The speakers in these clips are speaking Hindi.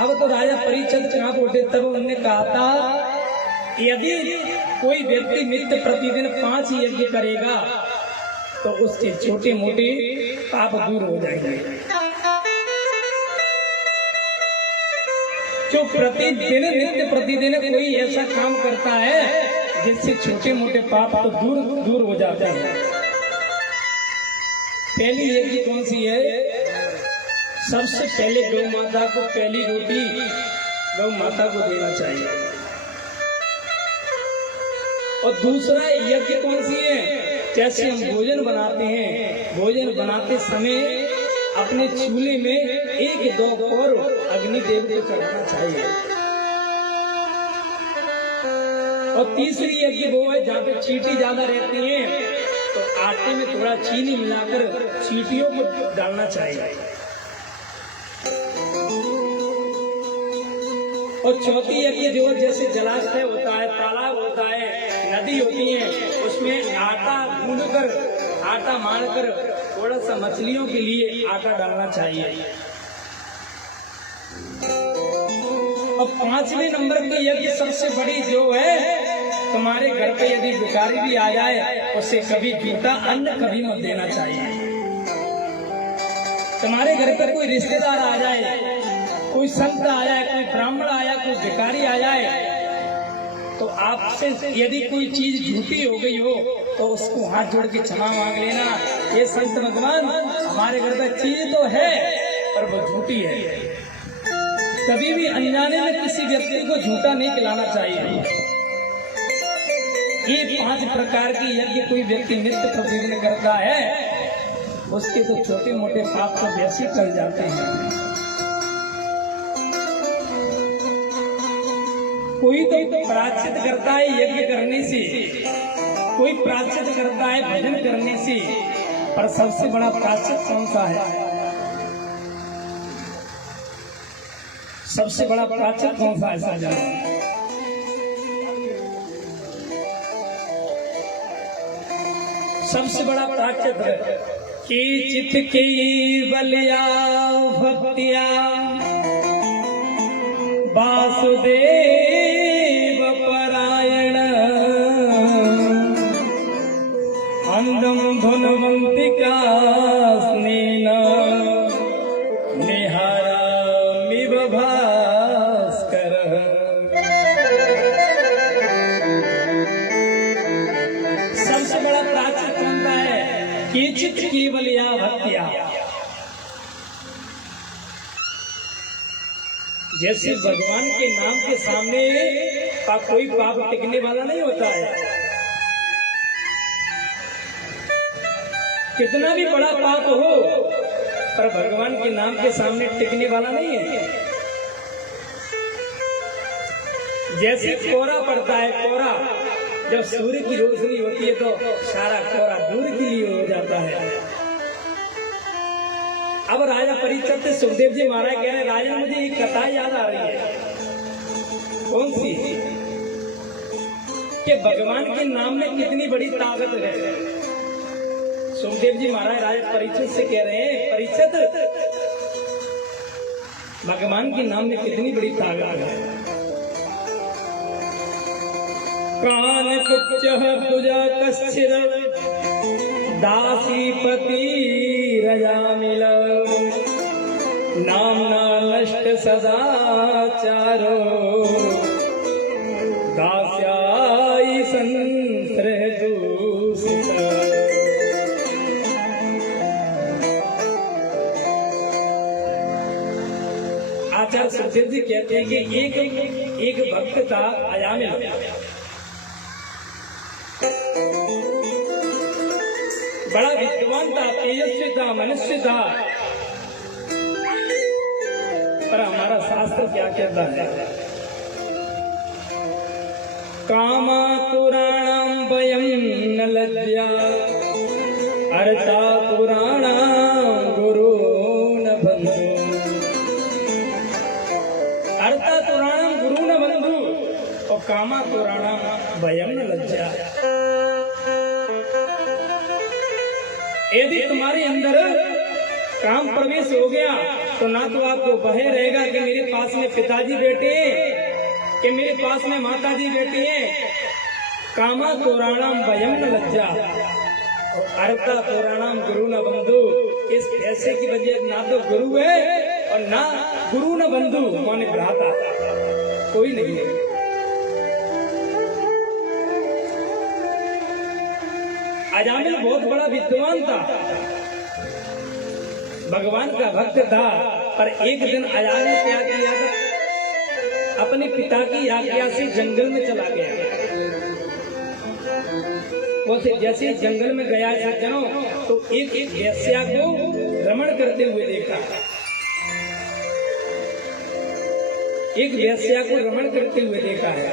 अब तो राजा परीक्षित चुनाव उठे, तब उन्होंने कहा था यदि कोई व्यक्ति नित्य प्रतिदिन 5 यज्ञ करेगा तो उसके छोटे मोटे पाप दूर हो जाएंगे। जो प्रतिदिन नित्य प्रतिदिन कोई ऐसा काम करता है जिससे छोटे मोटे पाप तो दूर हो जाते हैं। पहली यज्ञ कौन सी है? सबसे पहले गौ माता को पहली रोटी गौ माता को देना चाहिए। और दूसरा यज्ञ कौन सी है? जैसे हम भोजन बनाते हैं, भोजन बनाते समय अपने चूल्हे में 1-2 कौर अग्निदेव को चढ़ाना चाहिए। और तीसरी यज्ञ वो है जहाँ पे चींटी ज्यादा रहती है तो आटे में थोड़ा चीनी मिलाकर चींटियों को डालना चाहिए। और चौथी यज्ञ जो जैसे जलाशय होता है, तालाब होता है, नदी होती है, उसमें आटा गूंदकर आटा मारकर थोड़ा सा मछलियों के लिए आटा डालना चाहिए। और 5वें नंबर की यज्ञ सबसे बड़ी जो है, तुम्हारे घर पे यदि भिखारी भी आ जाए उसे कभी जूठा अन्न कभी मत देना चाहिए। तुम्हारे घर पर कोई रिश्तेदार आ जाए, कोई संत आ जाए, कोई ब्राह्मण आया, कोई भिखारी आ जाए तो आपसे यदि कोई चीज झूठी हो गई हो तो उसको हाथ जोड़ के क्षमा मांग लेना। ये संत भगवान हमारे घर पर चीज तो है पर वो झूठी है। कभी भी अनजाने में किसी व्यक्ति को झूठा नहीं खिलाना चाहिए। ये 5 प्रकार की यज्ञ कोई व्यक्ति नित्य प्रतिदिन करता है उसके तो छोटे मोटे पाप तो वैसे टल जाते हैं। कोई तो प्रायश्चित करता है यज्ञ करने से, कोई प्रायश्चित करता है भजन करने से, पर सबसे बड़ा प्रायश्चित कौन सा है? सबसे बड़ा प्रायश्चित कौन सा ऐसा जानो? सबसे बड़ा प्रायश्चित है कि चित की बलिया भक्तिया वासुदेव परायण अंदम धुनवंतिका स्नेन निहारामिव भास्कर। सबसे बड़ा प्रायश्चित बनता है कि चित्त केवल या भक्तिया। जैसे भगवान के नाम के सामने का कोई पाप टिकने वाला नहीं होता है। कितना भी बड़ा पाप हो पर भगवान के नाम के सामने टिकने वाला नहीं है। जैसे कोहरा पड़ता है, कोहरा जब सूर्य की रोशनी होती है तो सारा कोहरा दूर के लिए हो जाता है। अब राजा परीक्षित से सुखदेव जी महाराज कह रहे राजा मुझे एक कथा याद आ रही है। कौन सी? कि भगवान के नाम में कितनी बड़ी ताकत है। सुखदेव जी महाराज राजा परीक्षित से कह रहे हैं परीक्षित भगवान के नाम में कितनी बड़ी ताकत है। कान कुच तुझा कश्चिर दासीपति रजा मिला नामना नष्ट सदाचारो दास्याई संत्रह दूषित। आचार्य सुखदेव जी कहते हैं कि एक भक्त था अजामिल। बड़ा विद्वान था, तेजस्वी था, मनुष्य था, पर हमारा शास्त्र क्या कहता है? कामा पुराणम वयम न लज्जा अर्था पुराणम गुरु न बंधु। अर्था पुराणम गुरु न बंधु और कामा पुराणम वयम न लज्जा। यदि तुम्हारे अंदर काम प्रवेश हो गया तो ना तो आपको भय रहेगा कि मेरे पास में पिताजी बैठे हैं कि मेरे पास में माताजी बैठी हैं। कामा पुराणाम भयम न लज्जा, अर्था पुराणाम गुरु न बंधु। इस ऐसे की वजह ना तो गुरु है और ना गुरु न बंधु माने भ्राता, कोई नहीं है। अजामिल बहुत बड़ा विद्वान था, भगवान का भक्त था, पर एक दिन अजामिल क्या किया था, अपने पिता की आज्ञा से जंगल में चला गया। वो जैसे जंगल में गया सज्जनों तो एक वेश्या को रमण करते हुए देखा, एक वेश्या को रमण करते हुए देखा है।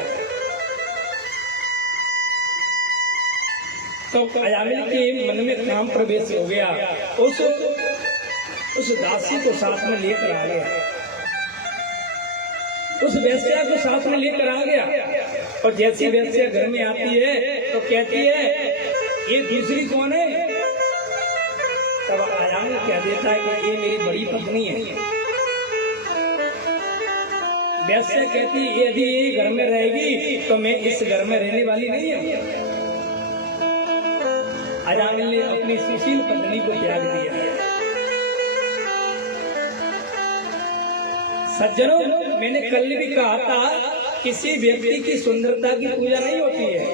तो अजामिल के मन में काम प्रवेश हो गया, उस दासी को साथ में लेकर आ गया, उस वेश्या को साथ में लेकर आ गया। और जैसी वेश्या घर में आती है तो कहती है ये दूसरी कौन है? तब अजामिल कह देता है कि ये मेरी बड़ी पत्नी है। वेश्या कहती है यदि ये घर में रहेगी तो मैं इस घर में रहने वाली नहीं हूँ। अजामिल ने अपनी सुशील पत्नी को त्याग दिया। सज्जनों, मैंने कल भी कहा था किसी व्यक्ति की सुंदरता की पूजा नहीं होती है।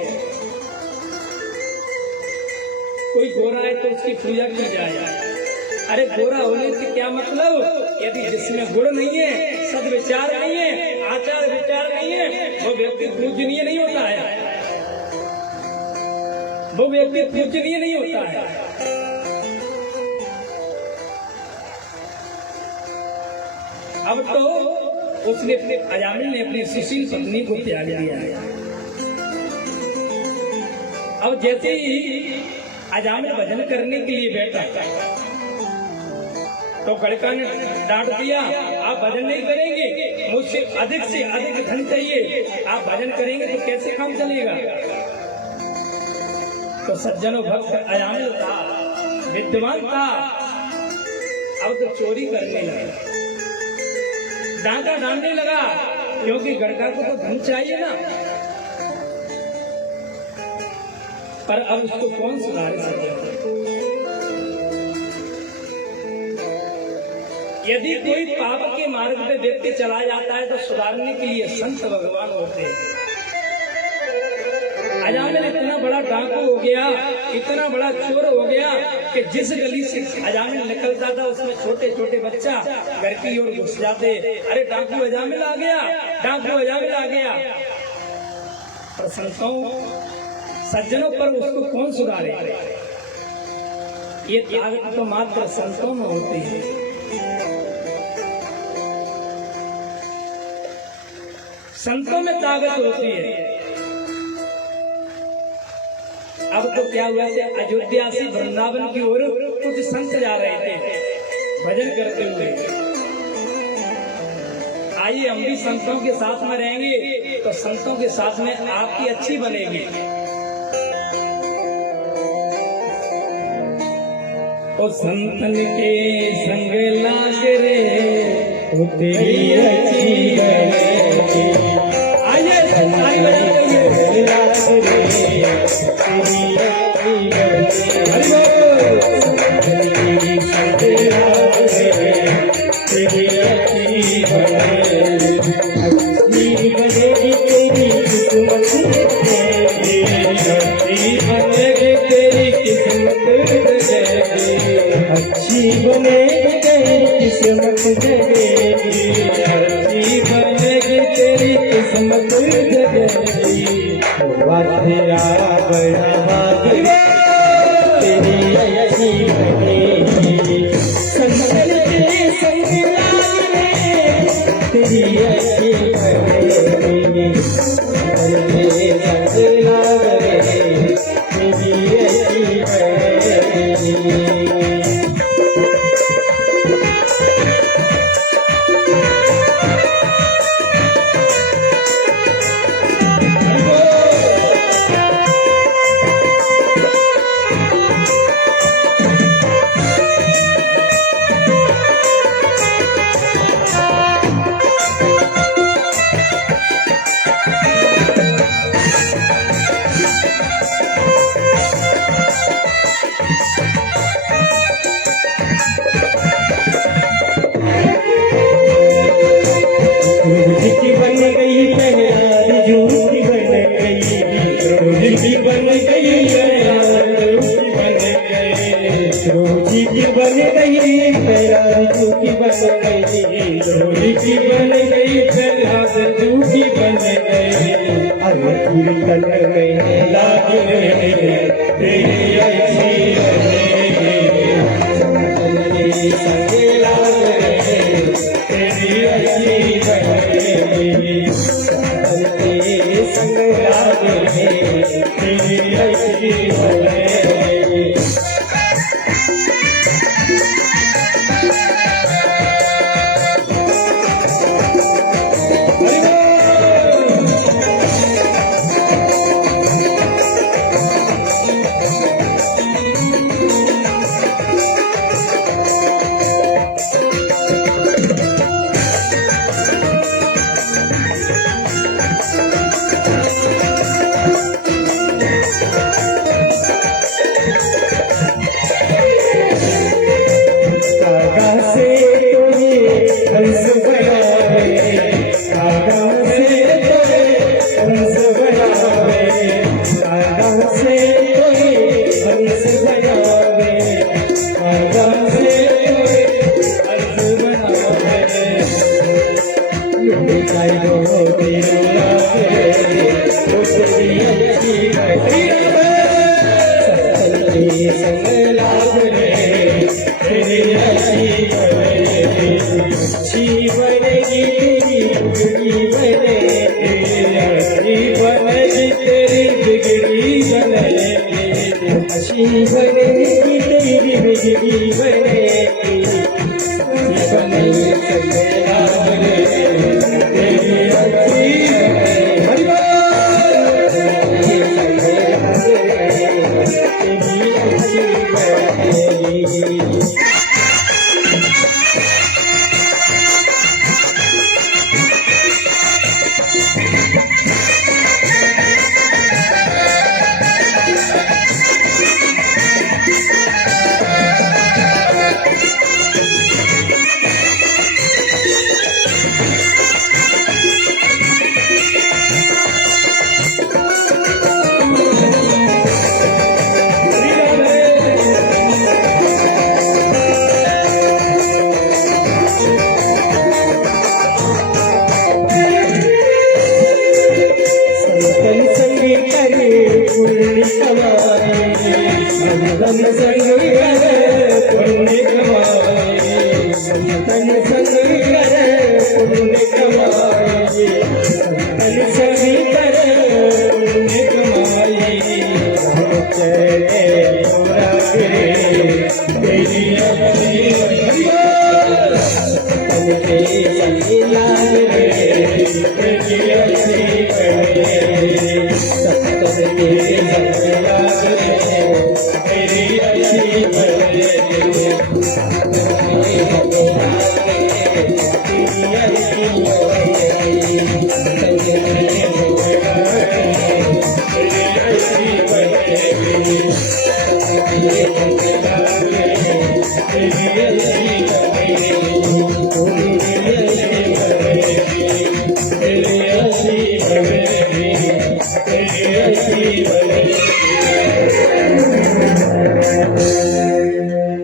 कोई गोरा है तो उसकी पूजा की जाए। अरे गोरा होने से क्या मतलब, यदि जिसमें गुण नहीं है, सद्विचार नहीं है, आचार विचार नहीं है, वो व्यक्ति पूजनीय नहीं होता है, वो व्यक्ति पूजनीय नहीं होता है। अब तो उसने अजामिल ने अपनी सुशील पत्नी को त्याग दिया है। अब जैसे ही अजामिल भजन करने के लिए बैठा तो गड़का ने डांट दिया, आप भजन नहीं करेंगे, मुझसे अधिक से अधिक धन चाहिए, आप भजन करेंगे तो कैसे काम चलेगा। तो सज्जनों, भक्त अजामिल था, विद्वान था, अब तो चोरी करने लगा, डांका डांटने लगा, क्योंकि गड़का को तो धन चाहिए ना। पर अब उसको कौन सुधार सके। यदि कोई पाप के मार्ग पे व्यक्ति चला जाता है तो सुधारने के लिए संत भगवान होते हैं। अजामिल इतना बड़ा डाकू हो गया, इतना बड़ा चोर हो गया कि जिस गली से अजामिल निकलता था उसमें छोटे छोटे बच्चा घर की ओर घुस जाते, अरे डाकू अजामिल आ गया, डाकू अजामिल आ गया। पर संतों सज्जनों पर उसको कौन सुधारे। ये ताकत तो मात्र संतों में होती है। संतों में ताकत होती है। अब तो क्या हुआ थे, अयोध्या से वृंदावन की ओर कुछ संत जा रहे थे भजन करते हुए। आइए हम भी संतों के साथ में रहेंगे तो संतों के साथ में आपकी अच्छी बनेगी। ओ संतन के संग लाग रे तो तेरी अच्छी बनेगी। आइए ताली बजाते हुए लाग रे तेरी अच्छी बनेगी। तेरी लाग रे तेरी अच्छी बनेगी। अच्छी बनेगी तेरी किस्मत, अच्छी बनेगी तेरी किस्मत, अच्छी बनेगी तेरी किस्मत जगेगी, अच्छी बनेगी तेरी किस्मत जगेगी। तेरा बड़ा भाग्य तेरी अच्छी बनेगी। संगल के संग लाग रे तेरी अच्छी बनेगी। संगल के संग लाग रे तेरी अच्छी बनेगी। गई प्रहलाद झूठी बन गई, ढोलकी बन गई प्रहलाद झूठी बन गई। अरे कीर्तन में लागे तेरी अच्छी बनेगी, संग लागे तेरी अच्छी बनेगी, संग लागे तेरी अच्छी बनेगी।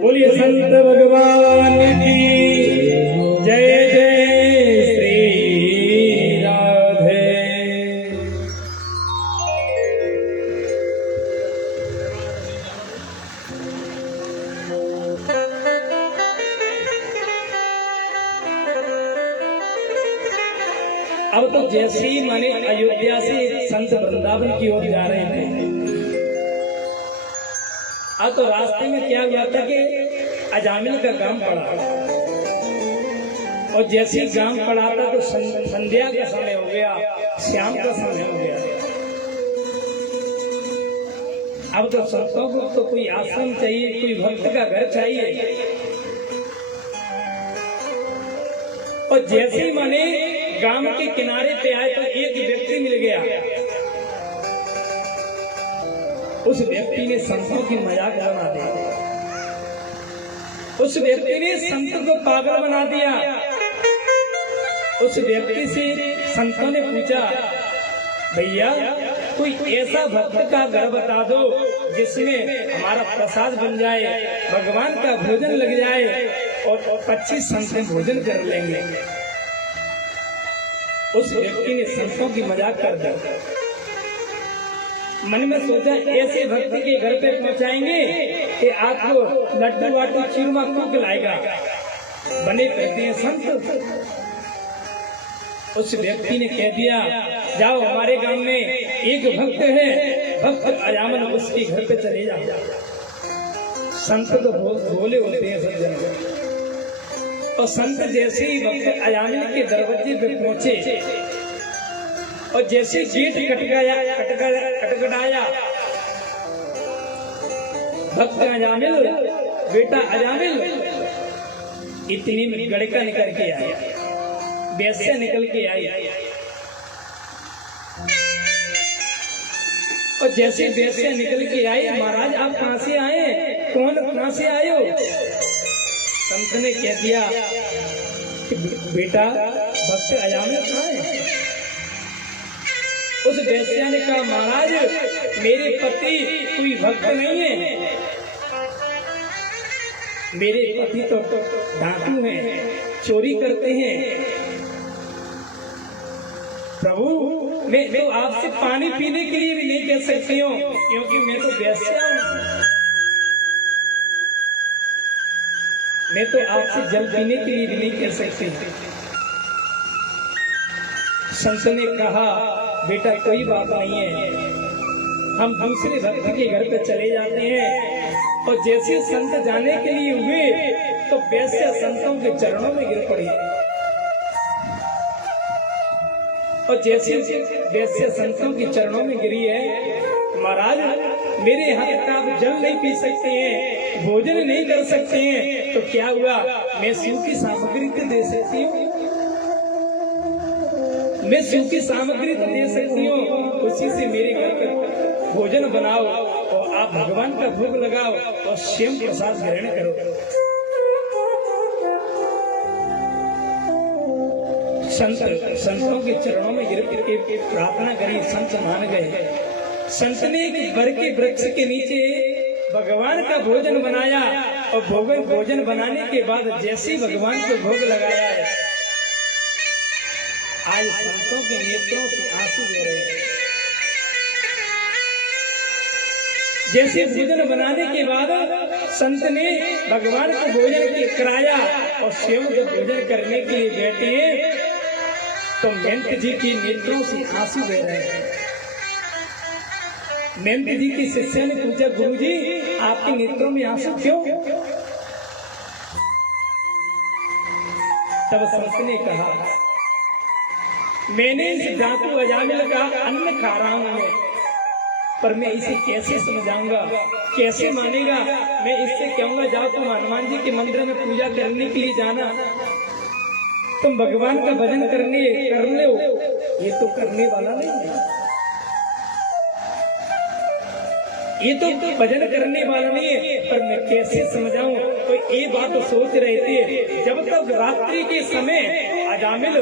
बोलिए संत भगवान की जय जय श्री राधे। अब तो जैसे ही माने अयोध्या से संत वृंदावन की ओर जा रहे थे, अब तो रास्ते में क्या हुआ था कि अजामिल का गांव पड़ा, और जैसे ही गांव पड़ा था तो संध्या का समय हो गया, शाम का समय हो गया। अब तो संतों को तो कोई आश्रम चाहिए, कोई भक्त का घर चाहिए, और जैसे ही माने गांव के किनारे पे आए तो एक व्यक्ति मिल गया। उस व्यक्ति ने संतों की मजाक बना दिया, उस व्यक्ति ने संत को पागल बना दिया। उस व्यक्ति से संतों ने पूछा, भैया कोई ऐसा भक्त का घर बता दो जिसमें हमारा प्रसाद बन जाए, भगवान का भोजन लग जाए और 25 संत भोजन कर लेंगे। उस व्यक्ति ने संतों की मजाक कर दी। मन में सोचा ऐसे भक्ति के घर पे पहुंचाएंगे कि आपको लड्डू वाटू चूरमा खूब खिलाएगा, बने कहते हैं संत। उस व्यक्ति ने कह दिया, जाओ हमारे गांव में एक भक्त है, भक्त अजामिल, उसके घर पे चले जाओ। संत तो भोले होते हैं सब जन। और संत जैसे ही भक्त अजामिल के दरवाजे पे पहुंचे और जैसे गेट खटखटाया, भक्त अजामिल, बेटा अजामिल, इतनी में गड़का निकल के आया, वैसे निकल के आई। और जैसे वैसे निकल के आई, महाराज आप कहाँ से आए, कहाँ से आए हो? संत ने कह दिया कि बेटा भक्त अजामिल कहाँ है? उस वैश्या ने कहा, महाराज मेरे पति कोई भक्त नहीं है, मेरे पति तो डाकू हैं, चोरी करते हैं। प्रभु मैं तो आपसे पानी पीने के लिए भी नहीं कह सकती हूँ, क्योंकि मैं तो वैश्या हूँ। मैं तो आपसे जल पीने के लिए भी नहीं कह सकती। संत ने कहा, बेटा कोई बात नहीं है, हम दूसरे भक्त के घर पे चले जाते हैं। और जैसे संत जाने के लिए हुए तो वैश्या संतों के चरणों में गिर पड़ी। और जैसे वैश्या संतों के चरणों में गिरी है, महाराज मेरे यहाँ तक आप जल नहीं पी सकते हैं, भोजन नहीं कर सकते हैं, तो क्या हुआ, मैं शिव की सामग्री तो दे सकती हूँ, मैं शिव की सामग्री तो दे सकती हूँ, उसी से मेरे घर पर भोजन बनाओ और आप भगवान का भोग लगाओ और स्वयं प्रसाद ग्रहण करो। संतों के चरणों में गिर के प्रार्थना करी, संत मान गए। संत ने एक बर के वृक्ष के नीचे भगवान का भोजन बनाया और भोजन बनाने के बाद जैसे भगवान को भोग लगाया है, आज संतों के नेत्रों से आंसू बह रहे हैं। जैसे भोजन बनाने के बाद संत ने भगवान को भोजन कराया और स्वयं जब भोजन करने के लिए बैठे हैं तो महंत जी के नेत्रों से आंसू बह रहे हैं। महंत जी के शिष्य ने पूछा, गुरु जी आपके नेत्रों में आंसू क्यों? तब संत ने कहा, मैंने इस डाकू अजामिल का अन्न खा रहा हूं, पर मैं इसे कैसे समझाऊंगा, कैसे मानेगा? मैं इससे कहूंगा जाओ तुम हनुमान जी के मंदिर में पूजा करने के लिए जाना, तुम भगवान का भजन कर लो, ये तो करने वाला नहीं है, ये तो भजन करने वाला नहीं है, पर मैं कैसे समझाऊं? तो ये बात तो सोच रहे थे जब तक रात्रि के समय अजामिल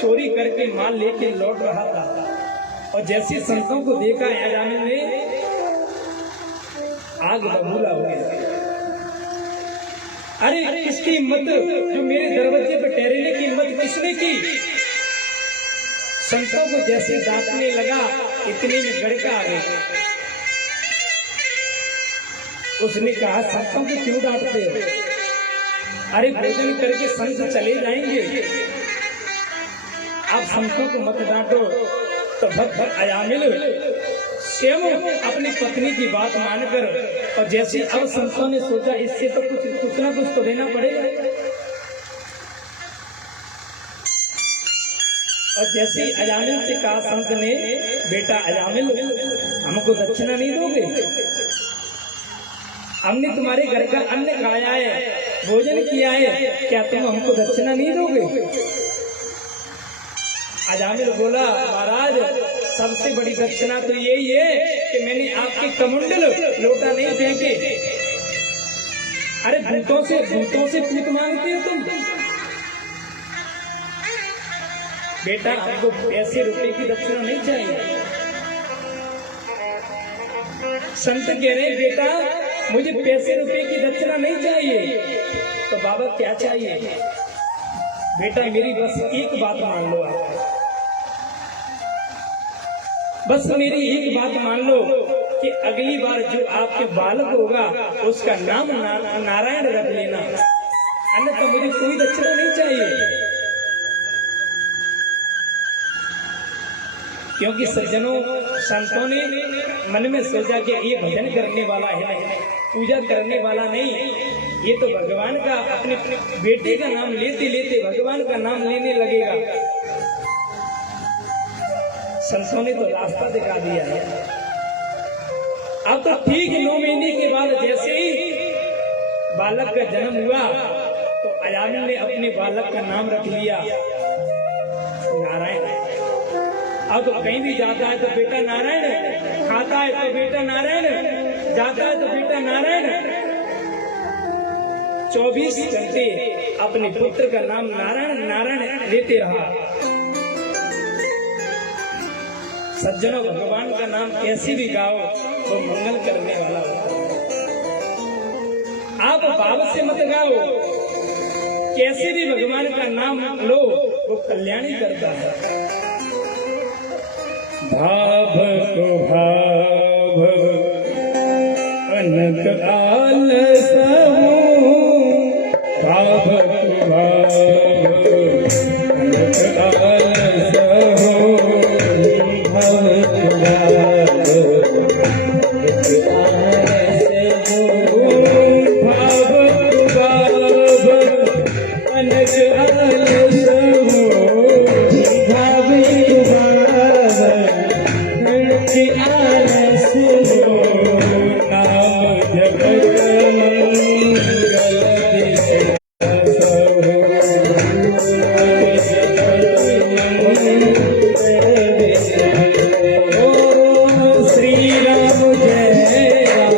चोरी करके माल लेके लौट रहा था और जैसे संतों को देखा अजामिल ने आग बबूला हो गया। अरे किसकी हिम्मत, जो मेरे दरवाजे पर ठहरने की हिम्मत किसने की? संतों को जैसे डांटने लगा इतने में गड़का आ गया। उसने कहा, संतों को क्यों डांटते हो? अरे भोजन करके संत चले जाएंगे, आप संतों को मत डांटो। तो भक्त अजामिल स्वयं अपनी पत्नी की बात मानकर, और जैसे अब संतों ने सोचा इससे तो कुछ ना कुछ तो देना पड़ेगा, और जैसे अजामिल से कहा संत ने, बेटा अजामिल हमको दक्षिणा नहीं दोगे? हमने तुम्हारे घर का अन्न खाया है, भोजन किया है, क्या तुम हमको दक्षिणा नहीं दोगे? अजामिल बोला, महाराज सबसे बड़ी दक्षिणा तो यही है कि मैंने आपके कमंडल लोटा नहीं फेंके। अरे भूतों से पूत मांगते हो तुम? बेटा हमको पैसे रुपए की दक्षिणा नहीं चाहिए। संत कह रहे बेटा मुझे पैसे रुपए की दक्षिणा नहीं चाहिए। तो बाबा क्या चाहिए? बेटा मेरी बस एक बात मान लो आप, बस मेरी एक बात मान लो कि अगली बार जो आपके बालक होगा उसका नाम नारायण रख लेना, अन्यथा मुझे कोई दक्षिणा नहीं चाहिए। क्योंकि सज्जनों संतों ने मन में सोचा कि ये भजन करने वाला है, पूजा करने वाला नहीं, ये तो भगवान का अपने बेटे का नाम लेते लेते भगवान का नाम लेने लगेगा। संतों ने तो रास्ता दिखा दिया है। अब तो ठीक 9 महीने के बाद जैसे ही बालक का जन्म हुआ तो अजामिल ने अपने बालक का नाम रख लिया नारायण। अब तो कहीं भी जाता है तो बेटा नारायण, खाता है तो बेटा नारायण, जाता है तो बेटा नारायण। 24 घंटे अपने पुत्र का नाम नारायण नारायण लेते रहा। सज्जनों भगवान का नाम कैसे भी गाओ तो मंगल करने वाला होता है। आप भाव से मत गाओ, कैसे भी भगवान का नाम लो वो कल्याणी करता है। भाव तो भाव अनक आलस हूँ, भाव तो भाव अनक आलस हूँ, भाव तो भाव भाव तो भाव अनक आलस हूँ, भाव आलस हो, नाम जगत मंगल दिशा श्री राम जय राम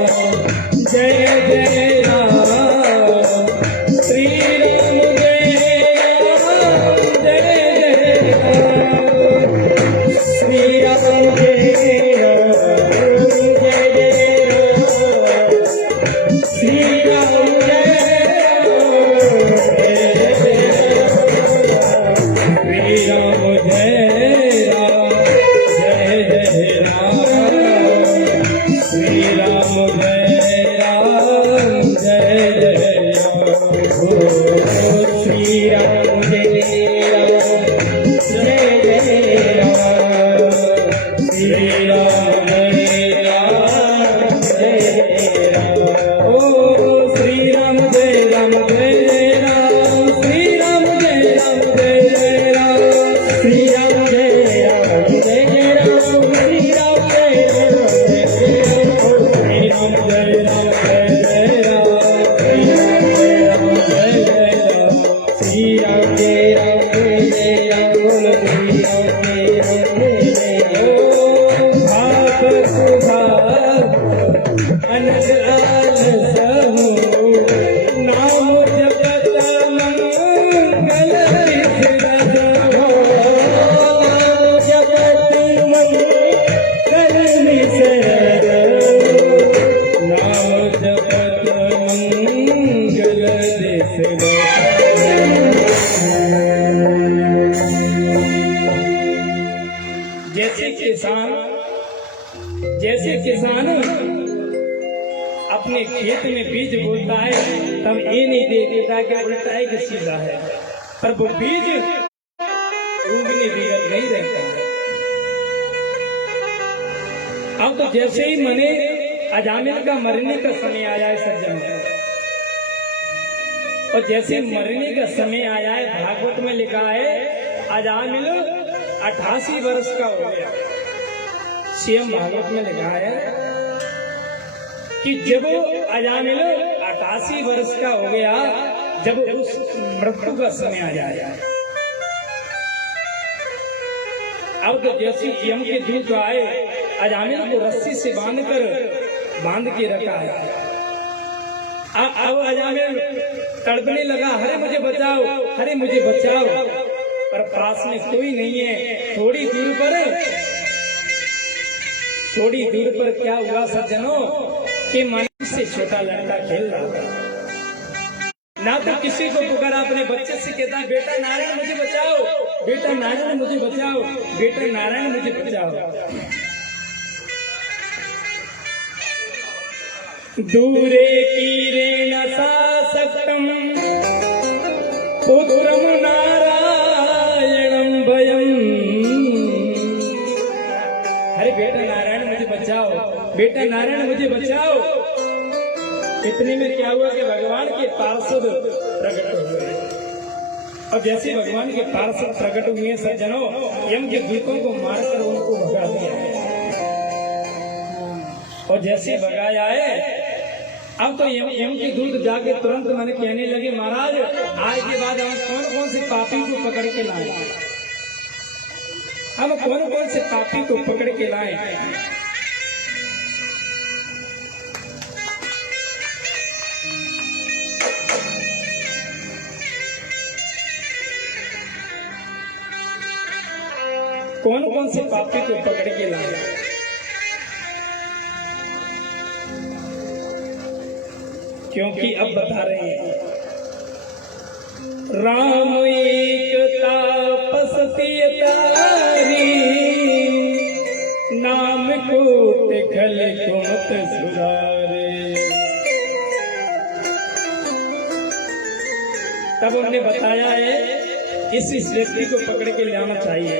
जय जय राम, श्री राम जय राम जय जय राम, श्री राम जय जैसे किसान अपने खेत में बीज बोता है तब ये नहीं देखता कि उल्टा है कि सीधा है, पर वो बीज उगने बिगड़ नहीं रहता है। अब तो जैसे ही मने अजामिल का मरने का समय आया है सज्जनों, और जैसे मरने का समय आया है भागवत में लिखा है अजामिल 88 वर्ष का हो गया। सीएम भागवत में लिखा है कि जब अजामिल 88 वर्ष का हो गया, जब उस मृत्यु का समय आ जाए, अब तो जैसे यम के दूत आए अजामिल को रस्सी से बांध के रखा है। अब अजामिल तड़पने लगा, अरे मुझे बचाओ, अरे मुझे बचाओ, पर पास में कोई नहीं है। थोड़ी दूर पर थोड़ी दूर पर क्या हुआ सज्जनों कि मन से छोटा लड़का खेल रहा था। ना तो किसी को पुकारा, अपने बच्चे से कहता बेटा नारायण मुझे बचाओ, बेटा नारायण मुझे बचाओ, बेटा नारायण मुझे बचाओ। दूरे कीरेण शासक्तम् पुत्रं नारायणं भयम्। अरे बेटा नारायण मुझे बचाओ, बेटा नारायण मुझे बचाओ। इतने में क्या हुआ कि भगवान के पार्षद प्रकट हुए, और जैसे भगवान के पार्षद प्रकट हुए सज्जनों, यम के दूतों को मारकर उनको भगा दिया। और जैसे भगाया है, अब तो यम के दूत जाके तुरंत मैंने कहने लगे महाराज आज के बाद हम कौन कौन से पापी को पकड़ के लाए, हम कौन कौन से पापी को पकड़ के लाए। कौन कौन से पापी को पकड़ के लाए। क्योंकि अब बता रहे हैं राम एक तापसी तारी, नाम को खल कुमत सुधारे। तब उन्होंने बताया है इस व्यक्ति को पकड़ के लाना चाहिए।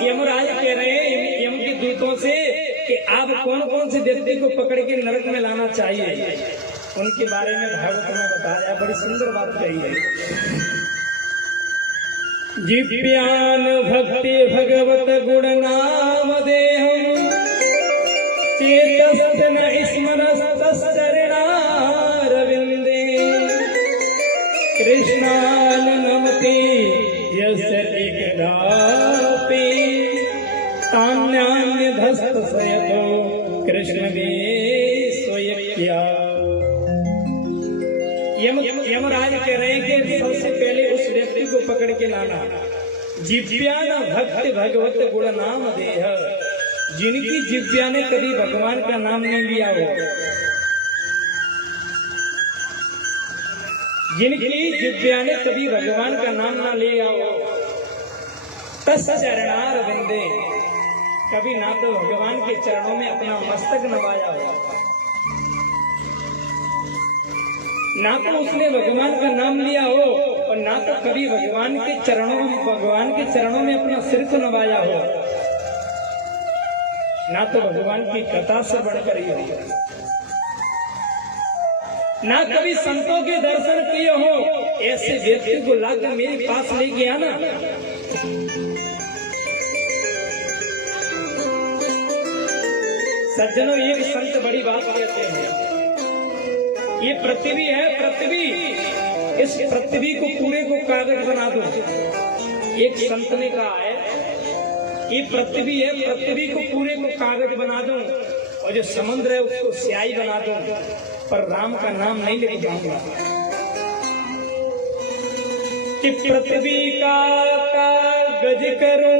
यमराज कह रहे हैं यम के दूतों से कि आप कौन कौन से व्यक्ति को पकड़ के नरक में लाना चाहिए। उनके बारे में भागवत में बताया, बड़ी सुंदर बात कही है। जिव्यान भक्ति भगवत गुण नाम देहम, चेतस्त न स्मरस्तश्चरणारविंदे, कृष्णान नमते यस्य एकदापि, तान्यान्य धस्त सयतो कृष्ण में स्वयक्या। यमराज कह रहे हैं कि सबसे पहले उस व्यक्ति को पकड़ के लाना, जिव्यान भक्ति भगवत गुण नाम देह, जिनकी जिव्या ने कभी भगवान का नाम नहीं लिया हो, जिनकी जिव्या ने कभी भगवान का नाम ना लिया हो, तश्चरणार बिंदे, कभी ना तो भगवान के चरणों में अपना मस्तक नवाया हो, ना तो उसने भगवान का नाम लिया हो, और ना तो कभी भगवान के चरणों में अपना सिर को नवाया हो, ना तो भगवान की कथा से बढ़कर ही हो, ना कभी संतों के दर्शन किए हो। ऐसे व्यक्ति को लाकर मेरे पास लेके आना। सज्जनों एक संत बड़ी बात कहते हैं, ये पृथ्वी है, पृथ्वी, इस पृथ्वी को पूरे को कागज बना दो। एक संत ने कहा है ये पृथ्वी है, पृथ्वी को पूरे को कागज बना दो, और जो समुद्र है उसको स्याही बना दो, पर राम का नाम नहीं लेके जाऊंगा। कि पृथ्वी का कागज करो,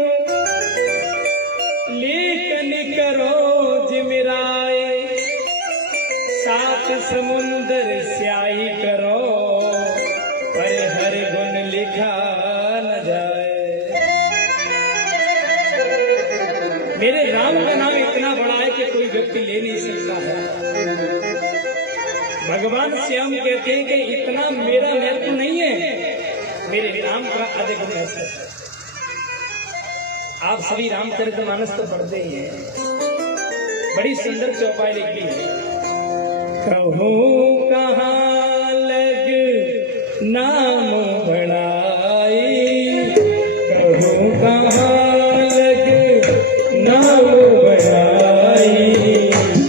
लेखन करो जिमिराए, सात समुंदर स्याही करो, पर हर गुण लिखा न जाए। मेरे राम का नाम इतना बड़ा है कि कोई व्यक्ति ले नहीं सकता है। भगवान श्याम कहते हैं कि इतना मेरा महत्व नहीं है, मेरे राम का अधिक महत्व है। आप सभी रामचरितमानस तो पढ़ते ही हैं, बड़ी सुंदर चौपाई लिखी है। कहूँ कहाँ लग नाम बढ़ाई, कहूँ कहाँ लग नाम बढ़ाई,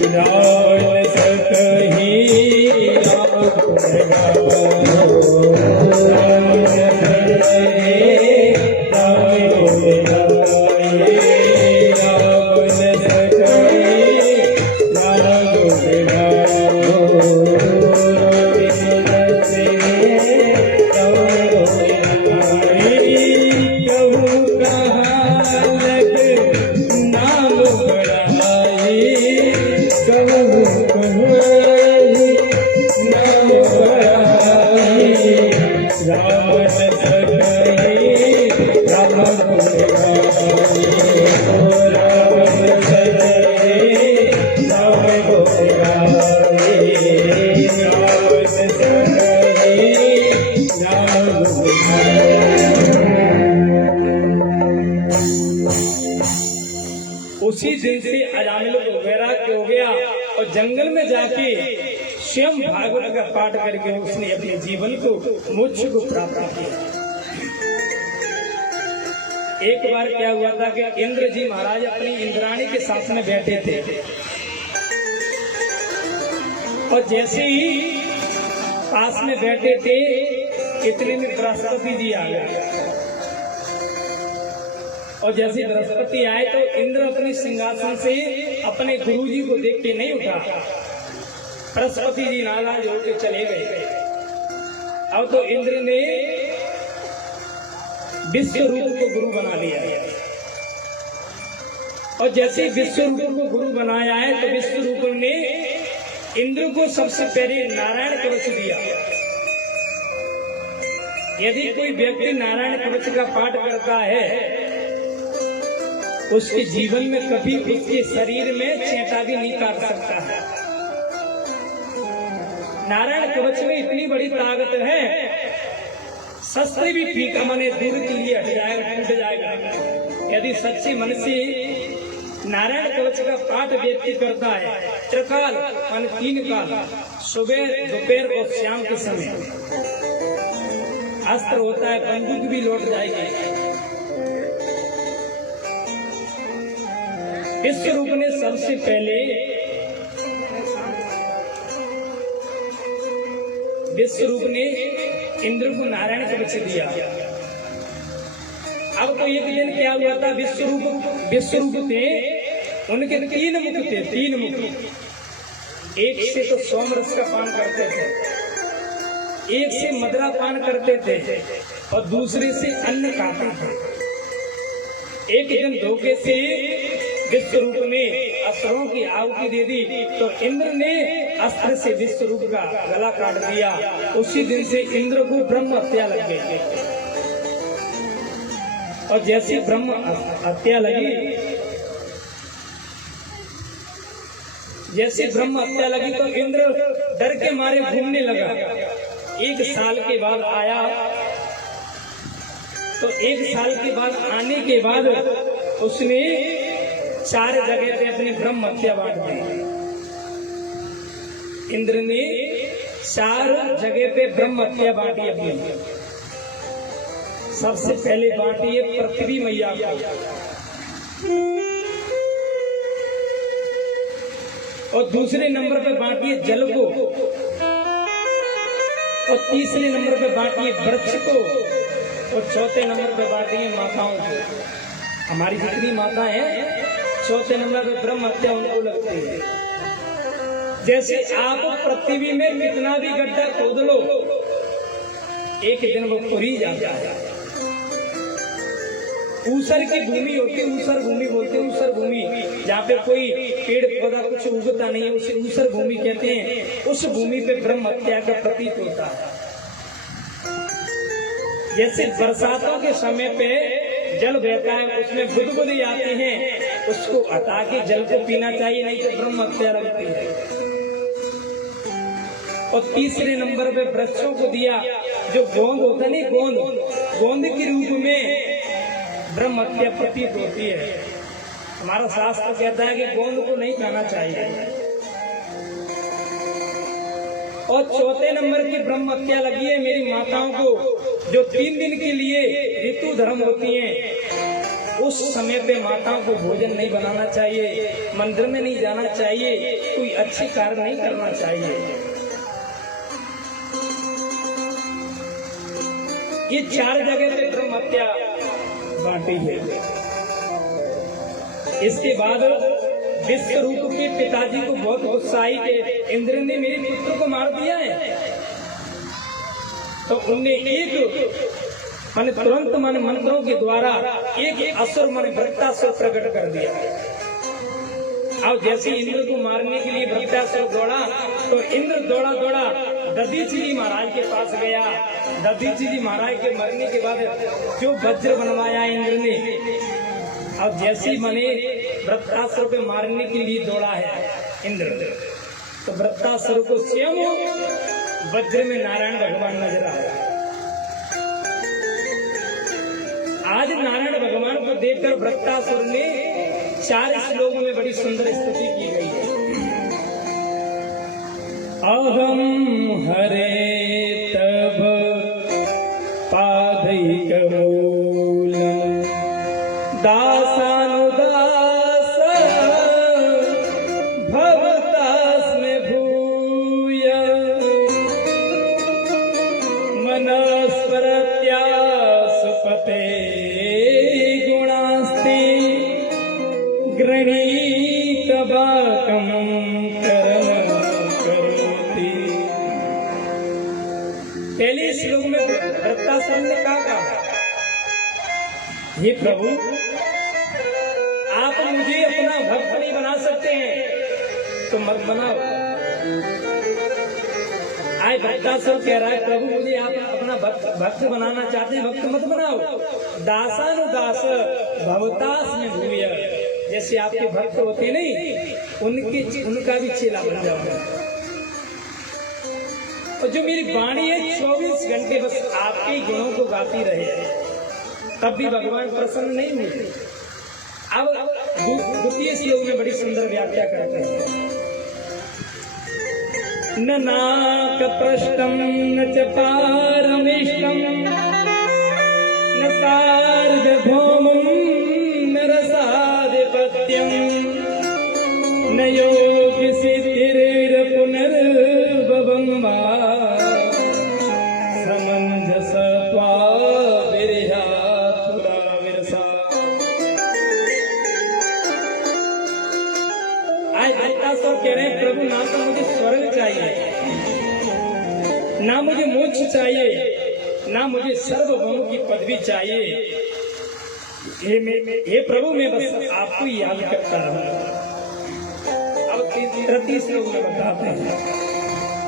राम सकही उसी दिन से अजामिल को वैराग्य हो गया और जंगल में जाके स्वयं भागवत का पाठ करके उसने अपने जीवन को मोक्ष को प्राप्त किया। एक बार क्या हुआ था कि इंद्र जी महाराज अपनी इंद्राणी के साथ में बैठे थे और जैसे ही पास में बैठे थे इतने में बृहस्पति जी आ गए और जैसे बृहस्पति आए तो इंद्र अपनी सिंहासन से अपने गुरु जी को देख के नहीं उठा। बृहस्पति जी नाराज होकर चले गए। अब तो इंद्र ने विश्व रूप को गुरु बना लिया और जैसे विश्व रूप को गुरु बनाया है तो विश्व रूप ने इंद्र को सबसे पहले नारायण कवच दिया। यदि कोई व्यक्ति नारायण कवच का पाठ करता है उसके जीवन में कभी उसके शरीर में चेंटा भी नहीं काट सकता है। नारायण कवच में इतनी बड़ी ताकत है, शस्त्र भी फीका मने दूर के लिए हट जाएगा, टूट जाएगा। यदि सच्चे मन से नारायण कवच का पाठ व्यक्ति करता है त्रिकाल मान 3 काल, सुबह दोपहर और शाम के समय, अस्त्र होता है बंदूक भी लौट जाएगी। विश्व रूप ने सबसे पहले विश्व रूप ने इंद्र को नारायण कवच दिया। अब तो एक दिन क्या हुआ था, विश्व रूप थे, उनके 3 मुख थे, 3 मुख। एक से तो सोमरस का पान करते थे, एक से मदरा पान करते थे और दूसरे से अन्न खाते थे। एक दिन धोखे से विश्व रूप ने अस्त्रों की आहुति दे दी तो इंद्र ने अस्त्र से विश्व रूप का गला काट दिया। उसी दिन से इंद्र को ब्रह्म हत्या लग गई और जैसे ब्रह्म हत्या लगी, जैसे ब्रह्म हत्या लगी तो इंद्र डर के मारे घूमने लगा। 1 साल के बाद आया तो 1 साल के बाद आने के बाद उसने 4 जगह पे अपनी ब्रह्म हत्या बांट दी। इंद्र ने 4 जगह पे ब्रह्म हत्या बांटी अपनी। सबसे पहले बांटी है पृथ्वी मैया को, और दूसरे नंबर पे बांटी है जल को, और तीसरे नंबर पे बांटी है वृक्ष को, और चौथे नंबर पे बांटी है माताओं को। हमारी जितनी माता है चौथे नंबर पे ब्रह्म हत्या उनको लगती है। जैसे आप पृथ्वी में कितना भी गड्ढा खोद लो एक दिन वो पूरी जाता है। ऊसर की भूमि होती है, ऊसर भूमि बोलते हैं, ऊसर भूमि जहाँ पे कोई पेड़ पौधा कुछ उगता नहीं है उसे ऊसर भूमि कहते हैं। उस भूमि पे ब्रह्म हत्या का प्रतीक होता है। जैसे बरसातों के समय पे जल बहता है उसमें बुदबुदी आते हैं, उसको हटा के जल को पीना चाहिए, नहीं तो ब्रह्म हत्या लगती है। और तीसरे नंबर पे वृक्षों को दिया, जो गोंद होता नहीं, गोंद के रूप में ब्रह्म हत्या प्रतीत होती है। हमारा शास्त्र कहता है कि गोंद को नहीं खाना चाहिए। और चौथे नंबर की ब्रह्म हत्या लगी है मेरी माताओं को, जो 3 दिन के लिए ऋतु धर्म होती हैं। उस समय पे माताओं को भोजन नहीं बनाना चाहिए, मंदिर में नहीं जाना चाहिए, कोई अच्छे कार्य नहीं करना चाहिए। ये 4 जगह पे ब्रह्म हत्या बांटी है। इसके बाद विश्व रूप के पिताजी को बहुत गुस्सा आई कि इंद्र ने मेरे पुत्र को मार दिया है। तो उनने तुरंत मंत्रों के द्वारा एक असुर वृत्तासुर प्रकट कर दिया। अब जैसे इंद्र को मारने के लिए वृत्तासुर दौड़ा तो इंद्र दौड़ा दधीची जी महाराज के पास गया। दधीची जी महाराज के मरने के बाद जो वज्र बनवाया इंद्र ने, अब जैसे मने वृत्तासुर पे मारने के लिए दौड़ा है इंद्र, तो वृत्तासुर को स्वयं वज्र में नारायण भगवान नजर आया। आज नारायण भगवान को देखकर वृत्तासुर ने 4 श्लोकों में बड़ी सुंदर स्तुति की गई है। अहम हरे तब पादैकमूलम् दासानुदास भवतास्मे भूय मनस्वरत्या सुपते गुणास्ते गृणीतवाकं पहले श्लोक में वृत्तासुर ने कहा, हे प्रभु आप मुझे अपना भक्त नहीं बना सकते हैं तो मत बनाओ। आज वृत्तासुर कह रहा है प्रभु मुझे आप अपना भक्त बनाना चाहते हैं, भक्त मत बनाओ। दासानुदास भवतास में भूय, जैसे आपके भक्त होते नहीं उनका भी चेला बन जाओ। और जो मेरी वाणी है 24 घंटे बस आपके ही गुणों को गाती रहे, तब भी भगवान प्रसन्न नहीं हुए। अब द्वितीय श्लोक में बड़ी सुंदर व्याख्या करते हैं। न नाक पृष्ठम न च पारमिष्टम न सार्वभौमं न रसाधिपत्यम न योग सिद्धिर पुनर्भवं वा समंजसत्वा विरहातुरा विरसा। आज वृत्तासुर कह रहे हैं प्रभु ना तो मुझे स्वर्ग चाहिए, ना मुझे मोक्ष चाहिए, ना मुझे सार्वभौम की पदवी चाहिए। हे प्रभु मैं बस आपको ही याद करता रहूं। अब 33 श्लोक में बताते हैं,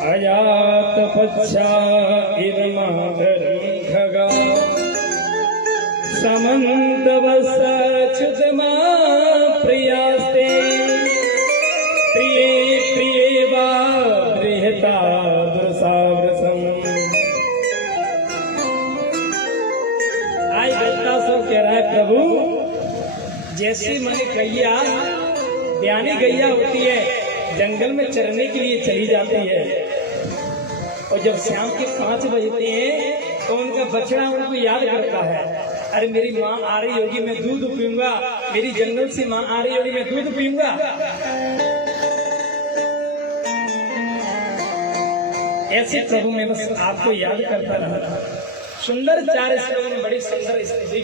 अजात पच्छा इव माधरं खगा समन्तवसच्युतमा प्रियास्ते प्रिये प्रिये वा बृहता दुर्सावृसम्। आज वृत्तासुर कह रहा है प्रभु जैसे मैंने गैया ब्यानी गैया होती है जंगल में चरने के लिए चली जाती है और जब शाम के 5 बजते हैं तो उनका बछड़ा उनको याद करता है, अरे मेरी माँ आ रही होगी मैं दूध पीऊंगा, मेरी जंगल से माँ आ रही होगी मैं दूध पीऊंगा। ऐसे प्रभु मैं बस आपको याद करता रहा। सुंदर 4 श्लोक में बड़ी सुंदर स्थिति की